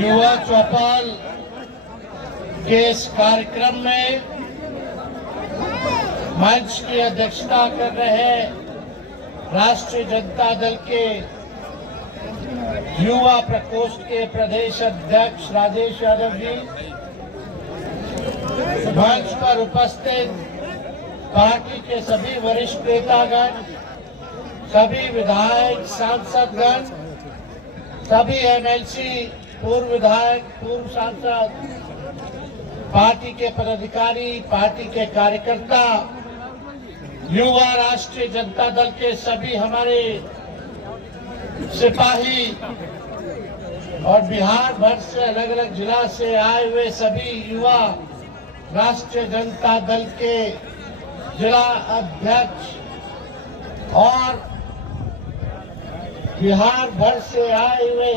युवा चौपाल के इस कार्यक्रम में मंच की अध्यक्षता कर रहे राष्ट्रीय जनता दल के युवा प्रकोष्ठ के प्रदेश अध्यक्ष राजेश यादव जी, मंच पर उपस्थित पार्टी के सभी वरिष्ठ नेतागण, सभी विधायक सांसदगण, सभी एमएलसी, पूर्व विधायक, पूर्व सांसद, पार्टी के पदाधिकारी, पार्टी के कार्यकर्ता, युवा राष्ट्रीय जनता दल के सभी हमारे सिपाही और बिहार भर से अलग अलग जिला से आए हुए सभी युवा राष्ट्रीय जनता दल के जिला अध्यक्ष और बिहार भर से आए हुए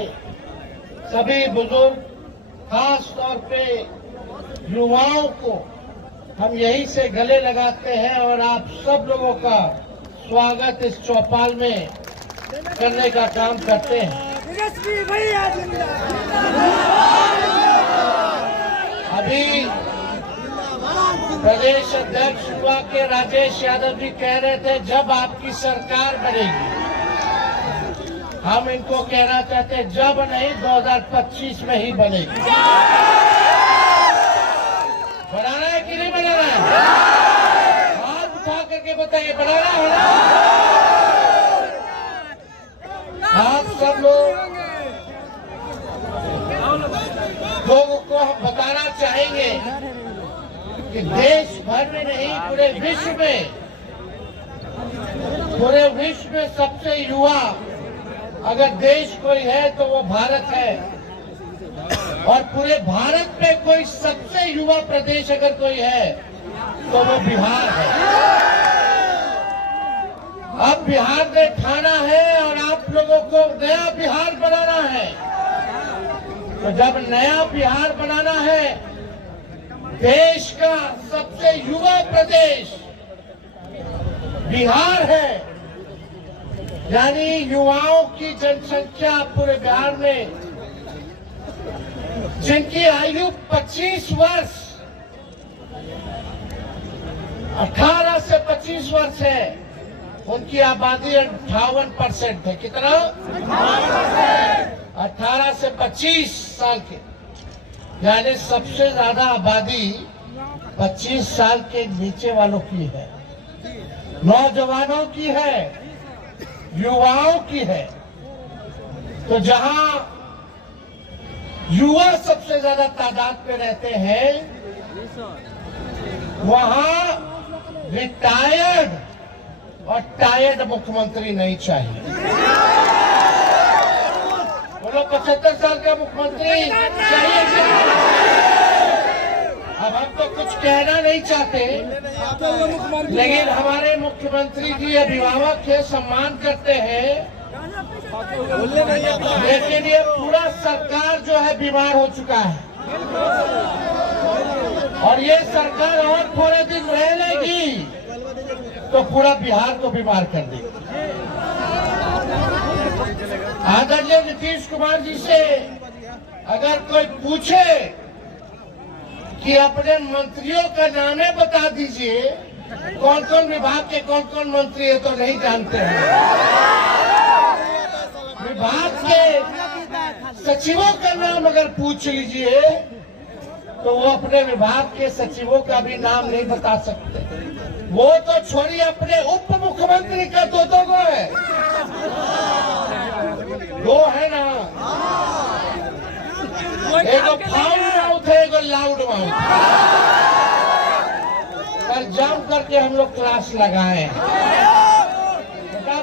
सभी बुजुर्ग, खास तौर पे युवाओं को हम यहीं से गले लगाते हैं और आप सब लोगों का स्वागत इस चौपाल में करने का काम करते हैं। अभी प्रदेश अध्यक्ष युवा के राजेश यादव जी कह रहे थे जब आपकी सरकार बनेगी, हम इनको कहना चाहते हैं जब नहीं 2025 में ही बनेगी। बनाना है कि नहीं बनाना है? हाथ उठा करके बताइए, बनाना है ना? आप सब लोगों को हम बताना चाहेंगे कि देश भर में नहीं, पूरे विश्व में सबसे युवा अगर देश कोई है तो वो भारत है, और पूरे भारत में कोई सबसे युवा प्रदेश अगर कोई है तो वो बिहार है। अब बिहार ने ठाना है और आप लोगों को नया बिहार बनाना है। तो जब नया बिहार बनाना है, देश का सबसे युवा प्रदेश बिहार है, यानी युवाओं की जनसंख्या पूरे बिहार में जिनकी आयु 25 वर्ष, 18 से 25 वर्ष है, उनकी आबादी 58% है। कितना? 18 से 25 साल के, यानी सबसे ज्यादा आबादी 25 साल के नीचे वालों की है, नौजवानों की है, युवाओं की है। तो जहां युवा सबसे ज्यादा तादाद में रहते हैं, वहां रिटायर्ड और टायर्ड मुख्यमंत्री नहीं चाहिए। बोलो 75 साल का मुख्यमंत्री चाहिए। अब हम तो कुछ कहना नहीं चाहते, लेकिन हमारे मुख्यमंत्री जी अभिभावक है, सम्मान करते हैं, लेकिन ये पूरा सरकार जो है बीमार हो चुका है और ये सरकार और थोड़े दिन रह लेगी तो पूरा बिहार को बीमार कर देगी। आदरणीय नीतीश कुमार जी से अगर कोई पूछे कि अपने मंत्रियों का नामे बता दीजिए, कौन कौन विभाग के कौन कौन मंत्री है, तो नहीं जानते हैं। विभाग के सचिवों का नाम अगर पूछ लीजिए तो वो अपने विभाग के सचिवों का भी नाम नहीं बता सकते। वो तो छोड़िए, अपने उप मुख्यमंत्री का दो गो है, दो है ना, एगो फाउल माउथ है, एगो लाउड माउथ। कल जम करके हम लोग क्लास लगाए,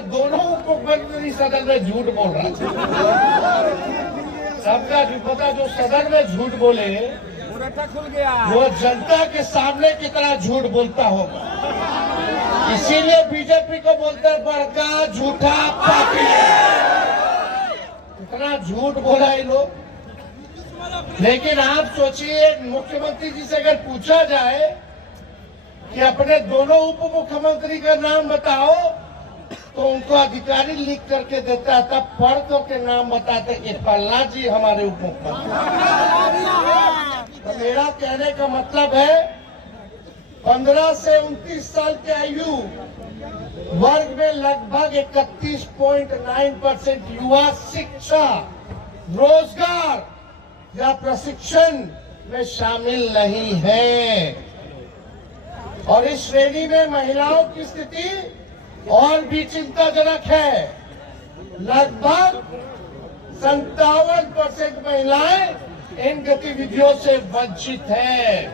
दोनों उप मुख्यमंत्री सदन में झूठ बोल रहा था। सबका पता, जो सदन में झूठ बोले खुल गया, वो जनता के सामने कितना झूठ बोलता होगा। इसीलिए बीजेपी को बोलते हैं बड़का झूठा पार्टी। इतना झूठ बोला ये लोग। लेकिन आप सोचिए, मुख्यमंत्री जी से अगर पूछा जाए कि अपने दोनों उप मुख्यमंत्री का नाम बताओ, तो उनको अधिकारी लिख करके देता है, तब पढ़ के नाम बताते कि पल्ला जी हमारे उप मुख्यमंत्री। तो मेरा कहने का मतलब है 15 से 29 साल के आयु वर्ग में लगभग 31.9% युवा शिक्षा, रोजगार या प्रशिक्षण में शामिल नहीं है। और इस श्रेणी में महिलाओं की स्थिति और भी चिंताजनक है। लगभग 57% महिलाएं इन गतिविधियों से वंचित है।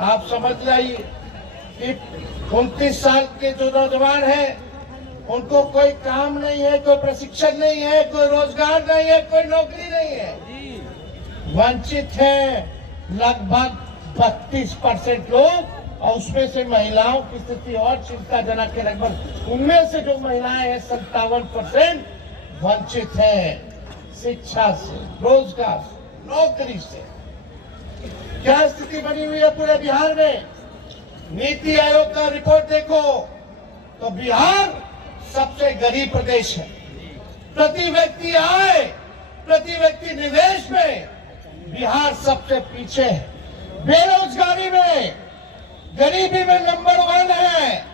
आप समझ रही कि 29 साल के जो नौजवान हैं, उनको कोई काम नहीं है, कोई प्रशिक्षण नहीं है, कोई रोजगार नहीं है, कोई नौकरी नहीं है, वंचित है लगभग 32% लोग। और उसमें से महिलाओं की स्थिति और चिंताजनक है। लगभग उनमें से जो महिलाएं हैं 57% वंचित है शिक्षा से, रोजगार से, नौकरी से। क्या स्थिति बनी हुई है पूरे बिहार में? नीति आयोग का रिपोर्ट देखो तो बिहार सबसे गरीब प्रदेश है। प्रति व्यक्ति आय, प्रति व्यक्ति निवेश में बिहार सबसे पीछे है। बेरोजगारी में, गरीबी में नंबर 1 है,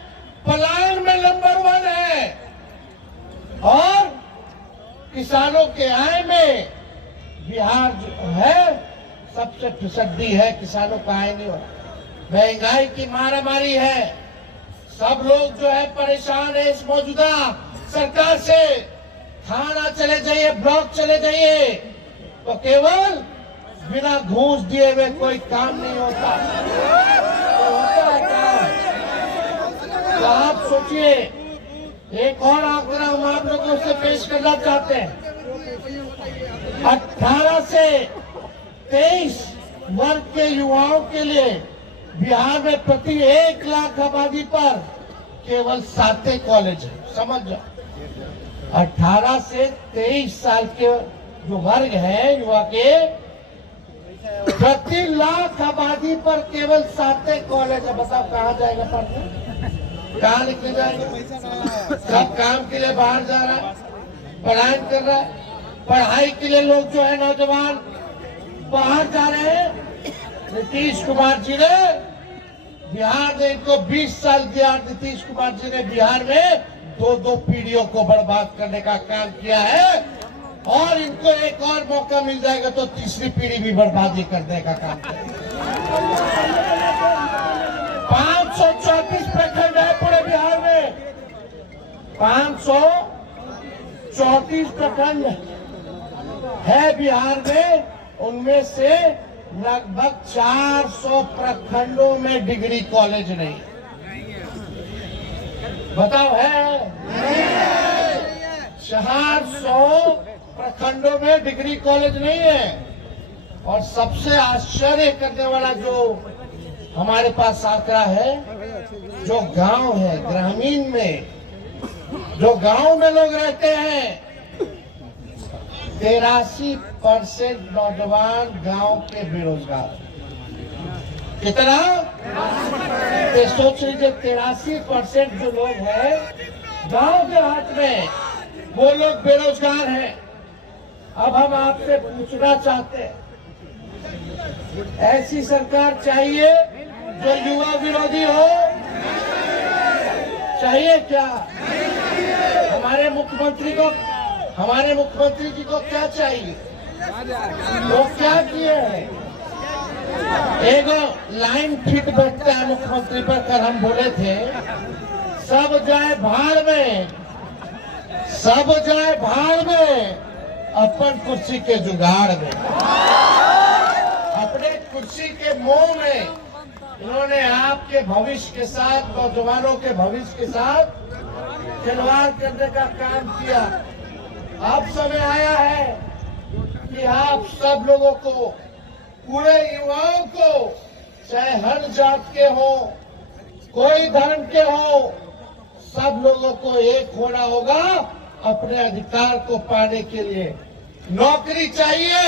पलायन में नंबर 1 है, और किसानों के आय में बिहार जो है सबसे फिसड्डी है। किसानों का आय नहीं हो रहा। महंगाई की मारामारी है। सब लोग जो है परेशान है इस मौजूदा सरकार से। थाना चले जाइए, ब्लॉक चले जाइए, तो केवल बिना घूस दिए हुए कोई काम नहीं होता। तो आप सोचिए, एक और आंकड़ा हम आप लोगों से पेश करना चाहते हैं। 18 से 23 वर्ग के युवाओं के लिए बिहार में प्रति 1 लाख आबादी पर केवल 7 कॉलेज है। समझ जाओ, 18 से 23 साल के जो वर्ग है युवा के, प्रति लाख आबादी पर केवल 7 कॉलेज है। बताओ कहाँ जाएगा पढ़ने, कहाँ लिखने जाएगा? सब काम के लिए बाहर जा रहा है, पलायन कर रहा है। पढ़ाई के लिए लोग जो है नौजवान बाहर जा रहे हैं। नीतीश कुमार जी ने बिहार ने इनको 20 साल दिया। नीतीश कुमार जी ने बिहार में 2 पीढ़ियों को बर्बाद करने का काम किया है, और इनको एक और मौका मिल जाएगा तो तीसरी पीढ़ी भी बर्बादी करने का काम करेगा। 534 प्रखंड है पूरे बिहार में, 534 प्रखंड है बिहार में। उनमें से लगभग 400 प्रखंडों में डिग्री कॉलेज नहीं। बताओ है? 400 प्रखंडों में डिग्री कॉलेज नहीं है। और सबसे आश्चर्य करने वाला जो हमारे पास आंकड़ा है, जो गांव है, ग्रामीण में, जो गांव में लोग रहते हैं, 83% नौजवान गांव के बेरोजगार। कितना? तो सोच लीजिए, 83% जो लोग हैं गांव देहात में, वो लोग बेरोजगार हैं। अब हम आपसे पूछना चाहते हैं, ऐसी सरकार चाहिए जो युवा विरोधी हो? चाहिए क्या? हमारे मुख्यमंत्री जी को क्या चाहिए? वो क्या किए हैं? एक लाइन फिट बैठता है मुख्यमंत्री पर। कल हम बोले थे, सब जाए भाड़ में, सब जाए भाड़ में, अपन कुर्सी के जुगाड़ में। अपने कुर्सी के मोह में इन्होंने आपके भविष्य के साथ, नौजवानों के भविष्य के साथ खिलवाड़ करने का काम किया। अब समय आया है कि आप सब लोगों को, पूरे युवाओं को, चाहे हर जात के हो, कोई धर्म के हो, सब लोगों को एक होना होगा अपने अधिकार को पाने के लिए। नौकरी चाहिए,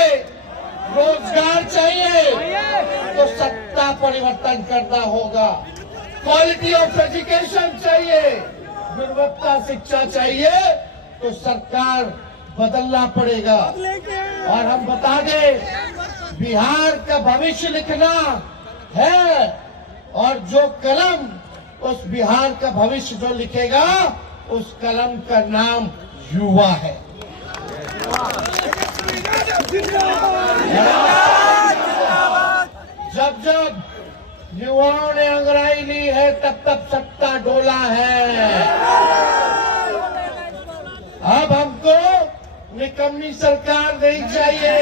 रोजगार चाहिए, तो सत्ता परिवर्तन करना होगा। क्वालिटी ऑफ एजुकेशन चाहिए, गुणवत्ता शिक्षा चाहिए तो सरकार बदलना पड़ेगा। और हम बता दें, बिहार का भविष्य लिखना है और जो कलम उस बिहार का भविष्य जो लिखेगा उस कलम का नाम युवा है। जब जब युवाओं ने अंगड़ाई ली है तब तब सत्ता डोला है। अब हमको निकम्मी सरकार नहीं चाहिए।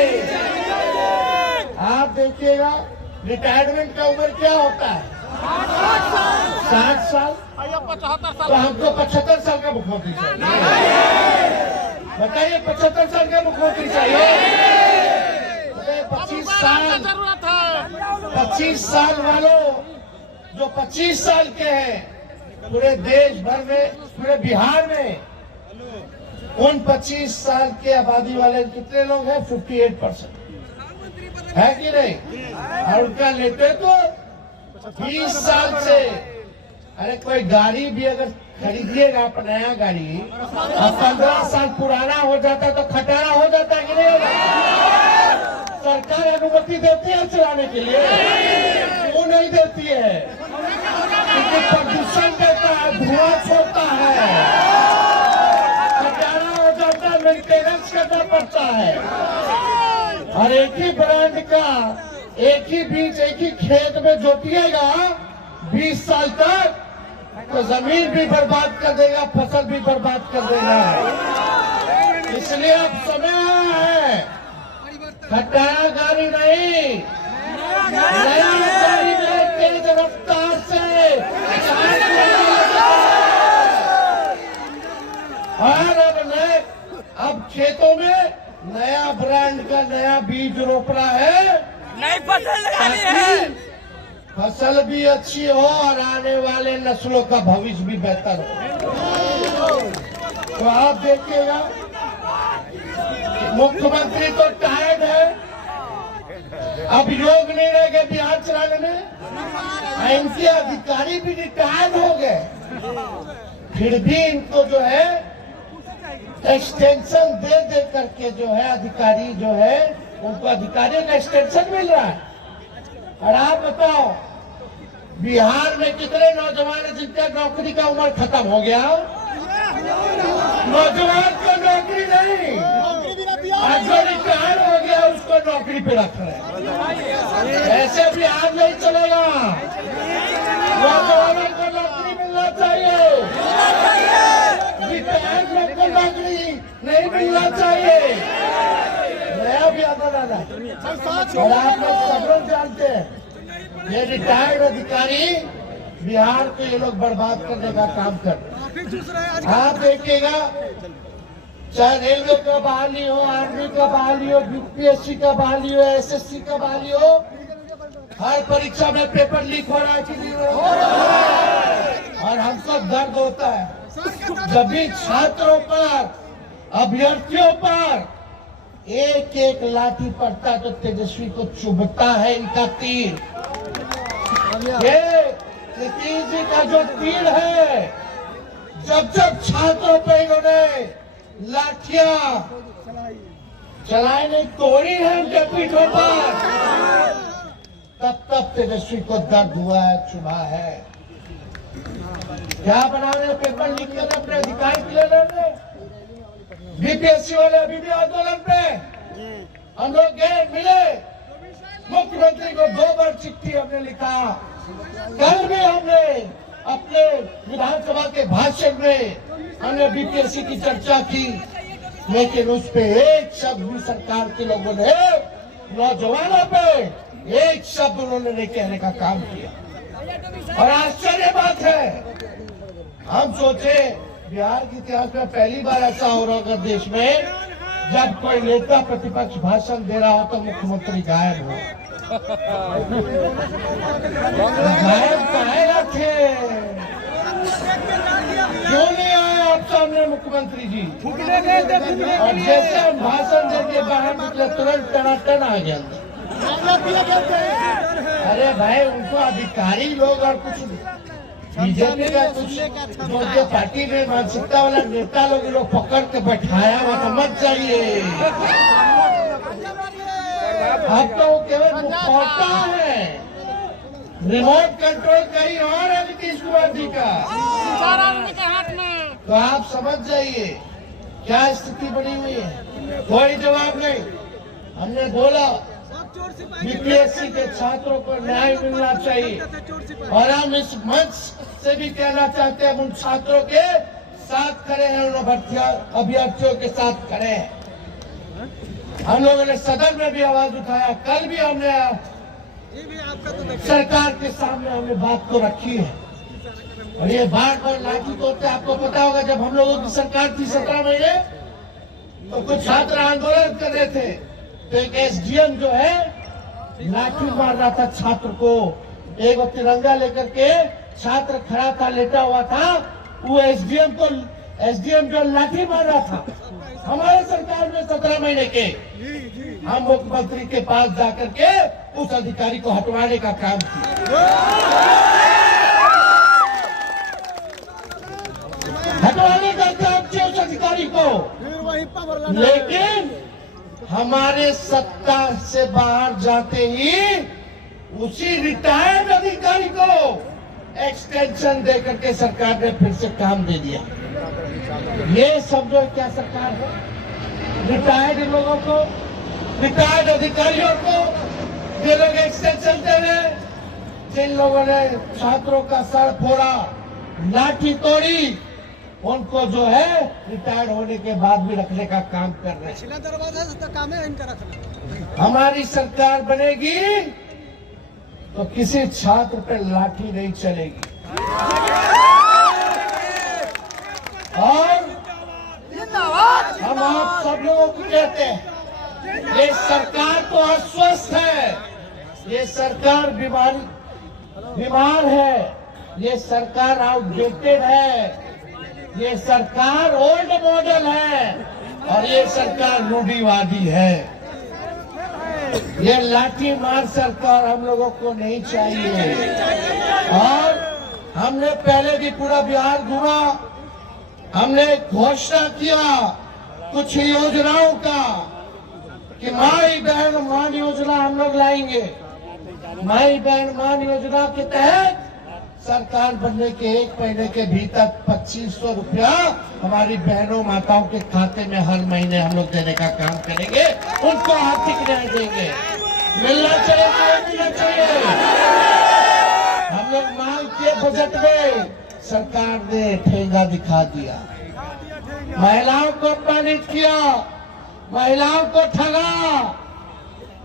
आप देखिएगा रिटायरमेंट का उम्र क्या होता है, 60 साल, तो हमको 75 साल का मुख्यमंत्री चाहिए। बताइए 75 साल का मुख्यमंत्री चाहिए। 25 साल वालों जो 25 साल के हैं पूरे देश भर में, पूरे बिहार में उन 25 साल के आबादी वाले कितने लोग हैं? 58% है कि नहीं? और उनका नेतृत्व 20 साल से। अरे कोई गाड़ी भी अगर खरीदिएगा आप नया गाड़ी और 15 साल पुराना हो जाता तो खटारा हो जाता है कि नहीं होगा? सरकार अनुमति देती है चलाने के लिए, क्यों नहीं देती है? क्योंकि प्रदूषण देता है, धुआं छोड़ता है, खटारा हो जाता है, मेंटेनेंस करना पड़ता है। और एक ही ब्रांड का एक ही बीज एक ही खेत में जोतिएगा 20 साल तक तो जमीन भी बर्बाद कर देगा, फसल भी बर्बाद कर देगा। इसलिए अब समय आया है, खटारा गाड़ी नहीं, नया गाड़ी में तेज रफ्तार से और अब खेतों में नया ब्रांड का नया बीज रोपना है, नई फसल लगानी है, फसल भी अच्छी हो और आने वाले नस्लों का भविष्य भी बेहतर हो। तो आप देखिएगा मुख्यमंत्री तो टायर्ड है, अब योग नहीं रह गए बिहार चलाने में, इनके अधिकारी भी रिटायर्ड हो गए, फिर भी इनको जो है एक्सटेंशन दे दे करके जो है अधिकारी जो है उनको अधिकारियों का एक्सटेंशन मिल रहा है। और आप बताओ बिहार में कितने नौजवान हैं जिनका नौकरी का उम्र खत्म हो गया? नौजवान को नौकरी नहीं, आज जो रिटायर हो गया उसको नौकरी पे रख रहे हैं। ऐसे बिहार नहीं चलेगा, नौजवानों को नौकरी मिलना चाहिए, रिटायर लोग को नौकरी नहीं मिलना चाहिए। नया भी आता दादा और आप लोग सब लोग जानते हैं ये रिटायर्ड अधिकारी बिहार को ये लोग बर्बाद करने का काम कर रहे हैं। आप देखिएगा चाहे रेलवे का बहाली हो, आर्मी का बहाली हो, यूपीएससी का बहाली हो, एसएससी का बहाली हो, हर परीक्षा में पेपर लीक हो रहा है कि नहीं हो रहा है? और हमको दर्द होता है जब भी छात्रों पर, अभ्यर्थियों पर एक एक लाठी पड़ता तो तेजस्वी को चुभता है इनका तीर। ये नीतीश जी का जो तीर है, जब जब छात्रों पर इन्होंने लाठियां चलाई नहीं, तोड़ी है उनके पीठों पर, तब तब तेजस्वी को दर्द हुआ है, चुभा है। क्या बना रहे पेपर लीक कर अपने अधिकार के लिए लड़ रहे? बीपीएससी वाले अभी भी आंदोलन पे। हम लोग गए मिले मुख्यमंत्री को, 2 बार चिट्ठी हमने लिखा, कल भी हमने अपने विधानसभा के भाषण में हमने बीपीएससी की चर्चा की, लेकिन उस पे एक शब्द भी सरकार के लोगों ने, नौजवानों पे एक शब्द उन्होंने नहीं कहने का काम किया। और आश्चर्य बात है, हम सोचे बिहार के इतिहास में पहली बार ऐसा हो रहा होगा देश में जब कोई नेता प्रतिपक्ष भाषण दे रहा हो तो मुख्यमंत्री गायब हो। गायब काहे थे? क्यों नहीं आए आप सामने मुख्यमंत्री जी? और जैसे हम भाषण देके बाहर निकले तुरंत टनाटन आ गया। अरे भाई उनको अधिकारी लोग और कुछ बीजेपी का कुछ जो उनके पार्टी में मानसिकता वाला नेता लोग पकड़ के बैठाया वो तो मत चाहिए। अब तो वो केवल मुखौटा है, रिमोट कंट्रोल कहीं और है नीतीश कुमार जी का। तो आप समझ जाइए क्या स्थिति बनी हुई है। कोई जवाब नहीं। हमने बोला बीपीएससी के छात्रों को न्याय मिलना चाहिए और हम इस मंच से भी कहना चाहते हैं, हम उन छात्रों के साथ खड़े हैं, उन अभ्यर्थियों के साथ खड़े हैं। हम लोगों ने सदन में भी आवाज उठाया, कल भी हमने सरकार के सामने हमने बात को रखी है। और ये बार बार लाठी तोड़ते, आपको पता होगा जब हम लोगों की सरकार थी 17 महीने तो कुछ छात्र आंदोलन कर रहे थे, तो एक एसडीएम जो है लाठी मार रहा था छात्र को। एक वो तिरंगा लेकर के छात्र खड़ा था, लेटा हुआ था, वो एसडीएम जो लाठी मार रहा था हमारे सरकार में 17 महीने के, हम मुख्यमंत्री के पास जाकर के उस अधिकारी को हटवाने का काम किया, हटवाने का काम किया उस अधिकारी को। लेकिन हमारे सत्ता से बाहर जाते ही उसी रिटायर्ड अधिकारी को एक्सटेंशन देकर के सरकार ने फिर से काम दे दिया। ये समझो क्या सरकार है। रिटायर्ड लोगों को, रिटायर्ड अधिकारियों को ये लोग एक्सटेंशन दे रहे, जिन लोगों ने छात्रों का सर फोड़ा, लाठी तोड़ी, उनको जो है रिटायर्ड होने के बाद भी रखने का काम कर रहे हैं। दरवाजा से तो काम है इनका रखना। हमारी सरकार बनेगी तो किसी छात्र पे लाठी नहीं चलेगी। और हम आप सब लोगों को कहते हैं, ये सरकार तो अस्वस्थ है, ये सरकार बीमार है, ये सरकार आउटडेटेड है, ये सरकार ओल्ड मॉडल है और ये सरकार रूढ़िवादी है। ये लाठी मार सरकार हम लोगों को नहीं चाहिए। और हमने पहले भी पूरा बिहार घूमा, हमने घोषणा किया कुछ योजनाओं का कि माई बहन मान योजना हम लोग लाएंगे। माई बहन मान योजना के तहत सरकार बनने के 1 महीने के भीतर 2500 रुपया हमारी बहनों माताओं के खाते में हर महीने हम लोग देने का काम करेंगे, उनको आर्थिक न्याय देंगे। मिलना चाहिए, मिलना चाहिए। हम लोग मांग किए बजट में, सरकार ने ठेंगा दिखा दिया, महिलाओं को अपमानित किया, महिलाओं को ठगा।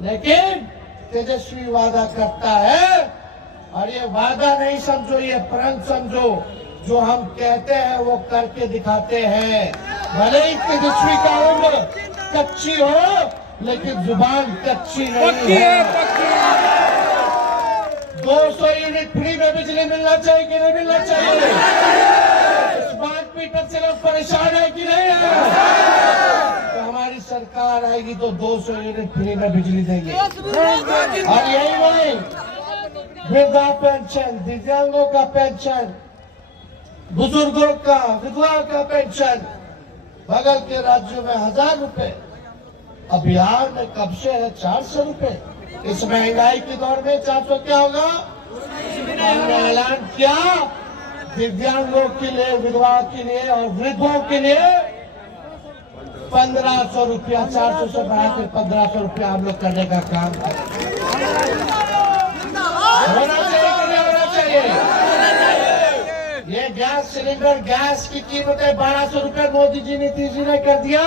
लेकिन तेजस्वी वादा करता है और ये वादा नहीं समझो, ये प्रण समझो, जो हम कहते हैं वो करके दिखाते हैं। भले ही तेजस्वी का उम्र कच्ची हो लेकिन जुबान कच्ची नहीं है। 200 यूनिट फ्री में बिजली मिलना चाहिए कि नहीं मिलना चाहिए? स्मार्ट मीटर से लोग परेशान है कि नहीं है? तो हमारी सरकार आएगी तो 200 यूनिट फ्री में बिजली देंगे। और यही नहीं, वृद्धा पेंशन, दिव्यांगों का पेंशन, बुजुर्गों का, विधवा का पेंशन, बगल के राज्यों में 1000 रुपए, अब बिहार में कब से है 400 रुपए। इस महंगाई के दौर में 400 क्या होगा? हमने ऐलान किया दिव्यांगों के लिए, विधवा के लिए और वृद्धों के लिए 1500 रुपया, 400 से बढ़ाकर 1500 रुपया हम लोग करने का काम करें। होना चाहिए कि नहीं होना चाहिए? ये गैस सिलेंडर, गैस की कीमतें 1200 रुपए मोदी जी, नीतीश जी ने कर दिया।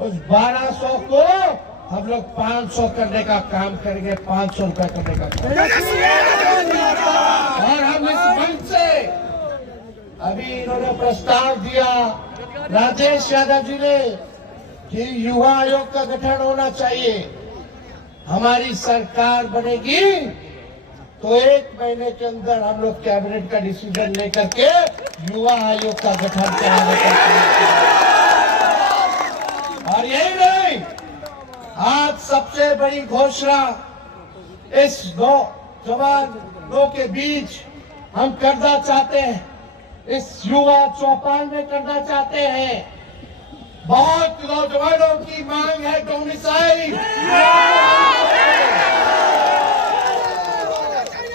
उस 1200 को हम लोग 500 करने का काम करेंगे, 500 रुपए करने का काम। और हम इस मंच से अभी इन्होंने प्रस्ताव दिया राजेश यादव जी ने कि युवा आयोग का गठन होना चाहिए। हमारी सरकार बनेगी तो 1 महीने के अंदर हम लोग कैबिनेट का डिसीजन लेकर के युवा आयोग का गठन कराने का। और यही नहीं, आज सबसे बड़ी घोषणा इस नौजवानों के बीच हम करना चाहते हैं, इस युवा चौपाल में करना चाहते हैं। बहुत नौजवानों की मांग है डोमिसाइल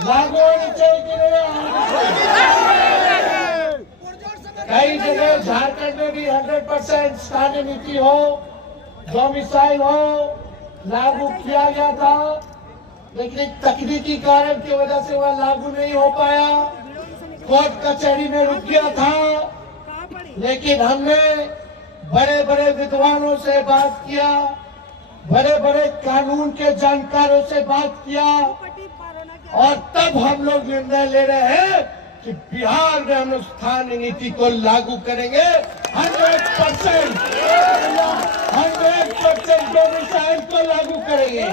लागू होनी चाहिए कि नहीं। कई जगह झारखंड में भी 100% स्थानीय नीति हो, डोमिसाइल हो, लागू किया गया था, लेकिन एक तकनीकी कारण की वजह से वह लागू नहीं हो पाया, कोर्ट कचहरी में रुक गया था। लेकिन हमने बड़े बड़े विद्वानों से बात किया, बड़े बड़े कानून के जानकारों से बात किया, और तब हम लोग निर्णय ले रहे हैं कि बिहार में हम लोग स्थानीय नीति को लागू करेंगे 100%, 100% डोमिसाइल को लागू करेंगे।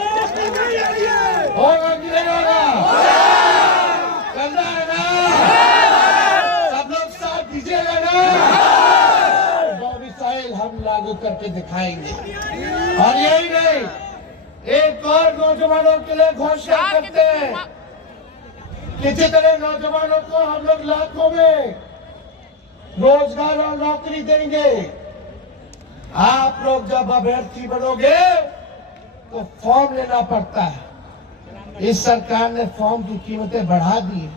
होगा कि नहीं होगा? करना है ना? सब लोग साथ दीजिएगा ना? डोमिसाइल हम लागू करके दिखाएंगे। और यही नहीं, एक और नौजवानों के लिए घोषणा करते हैं कि जितने नौजवानों को हम लोग लाखों में रोजगार और नौकरी देंगे, आप लोग जब अभ्यर्थी बनोगे तो फॉर्म लेना पड़ता है। इस सरकार ने फॉर्म की कीमतें बढ़ा दी है।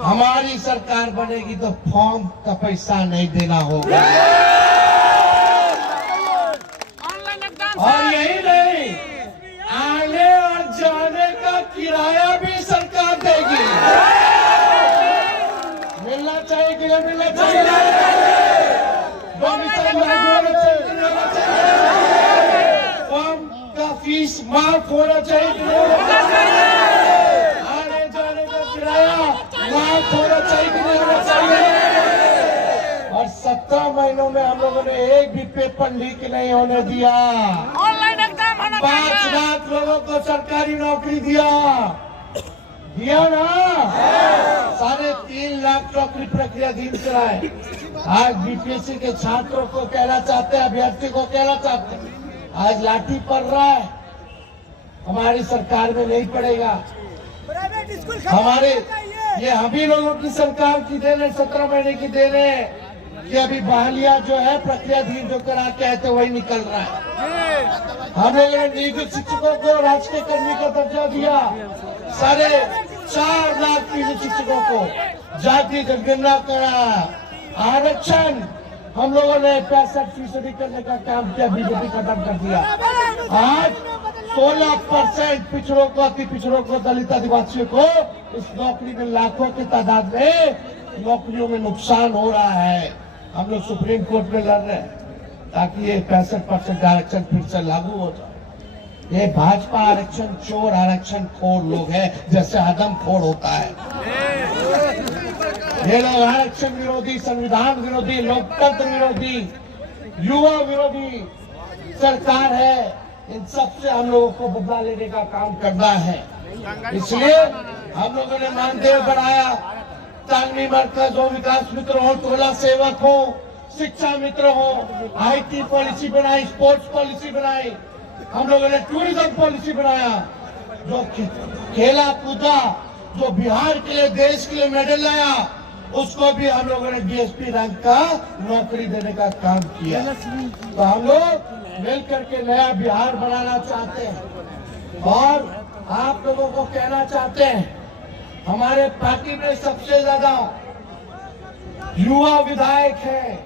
हमारी सरकार बनेगी तो फॉर्म का पैसा नहीं देना होगा। और यही नहीं, आने और जाने का किराया भी सरकार देगी। मिलना चाहिए कि नहीं मिलना चाहिए? डोमिसाइल लागू होना चाहिए कि नहीं होना चाहिए? फॉर्म का फीस माफ होना चाहिए कि नहीं होना चाहिए? आने जाने का किराया माफ होना चाहिए कि नहीं होना चाहिए? और 17 महीनों में हम लोगों ने एक भी पेपर लीक नहीं होने दिया। ऑनलाइन एग्जाम होना 5 लाख लोगों को सरकारी नौकरी दिया ना? 3.5 लाख नौकरी प्रक्रियाधीन चलाए। आज बीपीएससी के छात्रों को कहना चाहते हैं, अभ्यर्थी को कहना चाहते हैं, आज लाठी पड़ रहा है, हमारी सरकार में नहीं पड़ेगा। हमारे ये हम ही लोगों की सरकार की देन है, 17 महीने की देन है कि अभी बहालिया जो है प्रक्रियाधीन जो करा के आए थे वही निकल रहा है। हम लोगों ने नियोजित शिक्षकों को राजकीय कर्मी का दर्जा दिया, 4.5 लाख नियोजित शिक्षकों को जाति जनगणना करा। आरक्षण हम लोगों ने 65% करने का काम किया, बीजेपी खत्म कर दिया। आज 16% पिछड़ों को, अति पिछड़ों को, दलित आदिवासियों को इस नौकरी में लाखों की तादाद में नौकरियों में नुकसान हो रहा है। हम लोग सुप्रीम कोर्ट में लड़ रहे हैं ताकि ये 65% आरक्षण फिर से लागू हो जाए। ये भाजपा आरक्षण चोर, आरक्षण खोर लोग हैं, जैसे आदमखोर होता है। ये लोग आरक्षण विरोधी, संविधान विरोधी, लोकतंत्र विरोधी, युवा विरोधी सरकार है। इन सबसे हम लोगों को बदला लेने का काम करना है। इसलिए हम लोगों ने मानदेय बढ़ाया, तालमी मरकज हो, विकास मित्र हो, टोला सेवक हो, शिक्षा मित्र हो, IT पॉलिसी बनाई, स्पोर्ट्स पॉलिसी बनाई, हम लोगों ने टूरिज्म पॉलिसी बनाया, जो खेला कूदा, जो बिहार के लिए, देश के लिए मेडल लाया, उसको भी हम लोगों ने DSP रैंक का नौकरी देने का काम किया। तो हम लोग मिल करके नया बिहार बनाना चाहते हैं। और आप लोगों को कहना चाहते हैं, हमारे पार्टी में सबसे ज्यादा युवा विधायक हैं।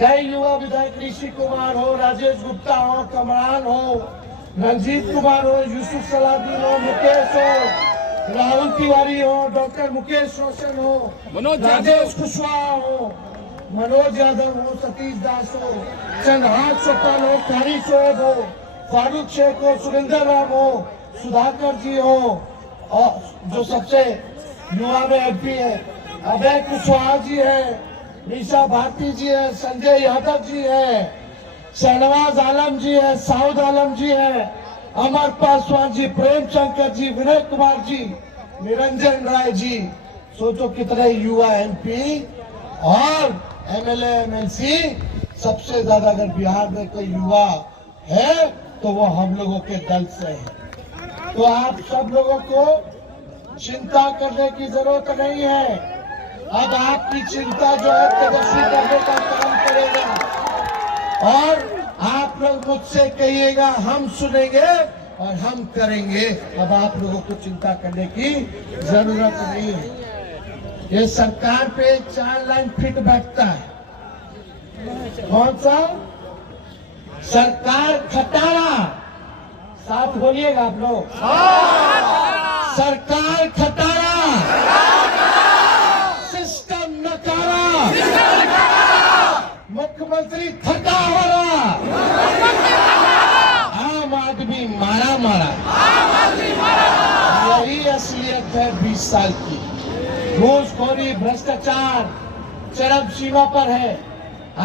कई युवा विधायक, ऋषि कुमार हो, राजेश गुप्ता हो, कमरान हो, रंजीत कुमार हो, यूसुफ सलाउद्दीन हो, मुकेश हो, राहुल तिवारी हो, डॉक्टर मुकेश रोशन हो, राजेश कुशवाहा हो, मनोज यादव हो, सतीश दास हो, चंद्रहास चौटाल हो, कारी शोएब हो, फारूक शेख हो, सुरेंद्र राम हो, सुधाकर जी हो, और जो सबसे युवा में MP है अभय कुशवाहा जी है, मीसा भारती जी है, संजय यादव जी है, शहनवाज आलम जी है, साउद आलम जी है, अमर पासवान जी, प्रेम शंकर जी, विनय कुमार जी, निरंजन राय जी। सोचो कितने युवा MP और MLA MLC। सबसे ज्यादा अगर बिहार में कोई युवा है तो वो हम लोगों के दल से है। तो आप सब लोगों को चिंता करने की जरूरत नहीं है। अब आपकी चिंता जो है तेजस्वी करने का काम करेगा और आप लोग मुझसे कहिएगा, हम सुनेंगे और हम करेंगे। अब आप लोगों को चिंता करने की जरूरत नहीं है। ये सरकार पे 4 लाइन फिट बैठता है। कौन सा? सरकार खटारा। साथ बोलिएगा आप लोग। सरकार खटारा, सिस्टम नकारा, मुख्यमंत्री थका हो रहा, आम आदमी मारा मारा। यही असलियत है 20 साल की। घूसखोरी, भ्रष्टाचार चरम सीमा पर है।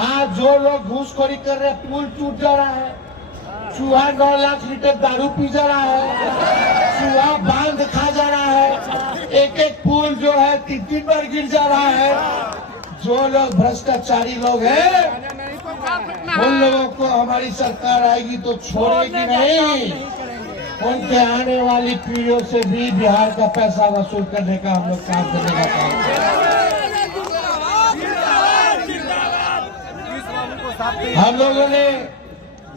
आज जो लोग घूसखोरी कर रहे हैं, पुल टूट जा रहा है, चूहा 9 लाख लीटर दारू पी जा रहा है, चूहा बांध खा जा रहा है, एक एक पुल जो है 3-3 बार गिर जा रहा है। जो लोग भ्रष्टाचारी लोग हैं, उन लोगों को हमारी सरकार आएगी तो छोड़ेगी नहीं। उनके आने वाली पीढ़ियों से भी बिहार का पैसा वसूल करने का हम लोग काम करने का काम करेंगे। हम लोगों ने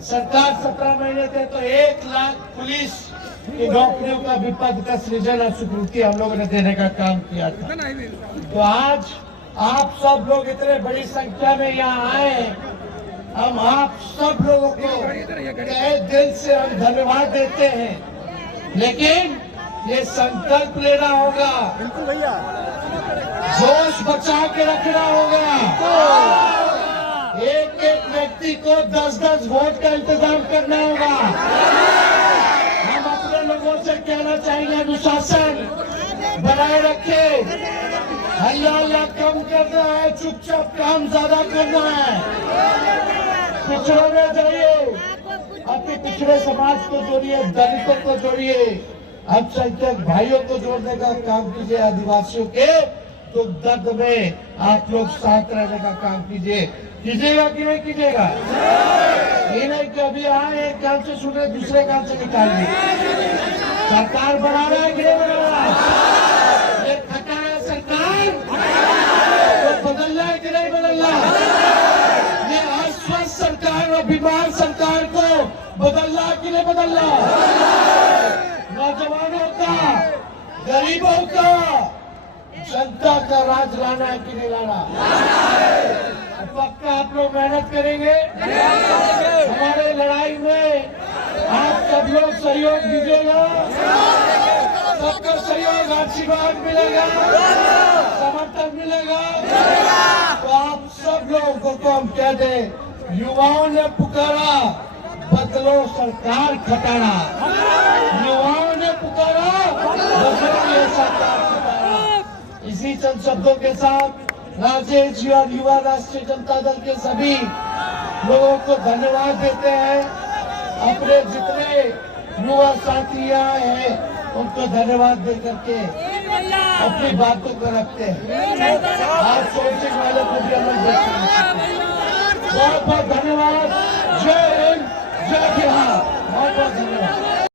सरकार 17 महीने थे तो 1 लाख पुलिस की नौकरियों का भी पद का सृजन और स्वीकृति हम लोगों ने देने का काम किया था। तो आज आप सब लोग इतने बड़ी संख्या में यहाँ आए, हम आप सब लोगों को तहे दिल से हम धन्यवाद देते हैं। लेकिन ये संकल्प लेना होगा, जोश बचा के रखना होगा। एक एक व्यक्ति को 10-10 वोट का इंतजाम करना होगा। हम अपने लोगों से कहना चाहेंगे, अनुशासन बनाए रखे, हल्ला हल्ला कम करना है, चुपचाप काम ज्यादा करना है। पिछड़ों में जाइए, अपने पिछड़े समाज को जोड़िए, दलितों को जोड़िए, अल्पसंख्यक भाइयों को जोड़ने का काम कीजिए, आदिवासियों के तो दर्द में आप लोग साथ रहने का काम कीजिए। कीजिएगा कि नहीं कीजिएगा? ये नहीं कि अभी आए एक कान से सुने दूसरे कान से निकालिए। सरकार बना रहा है कि नहीं बना रहा है? ये थका है सरकार तो बदल रहा है कि नहीं बदल रहा? ये अस्वस्थ सरकार और बीमार सरकार को बदल रहा है कि नहीं बदल रहा? नौजवानों का, गरीबों का, जनता का राज लाना है कि नहीं लाना? पक्का आप लोग मेहनत करेंगे। हमारे लड़ाई में आप सब लोग सहयोग दीजिएगा, सबका सहयोग, आशीर्वाद मिलेगा, समर्थन मिलेगा। तो आप सब लोगों को हम कह दें, युवाओं ने पुकारा, बदलो सरकार खटारा। युवाओं ने पुकारा, बदलो सरकार खटारा। इसी चंद शब्दों के साथ राजेश जी और युवा राष्ट्रीय जनता दल के सभी लोगों को धन्यवाद देते हैं। अपने जितने युवा साथी आए हैं उनको धन्यवाद दे करके अपनी बातों को रखते हैं। आज सोचने वाले को भी हम लोग बहुत बहुत धन्यवाद।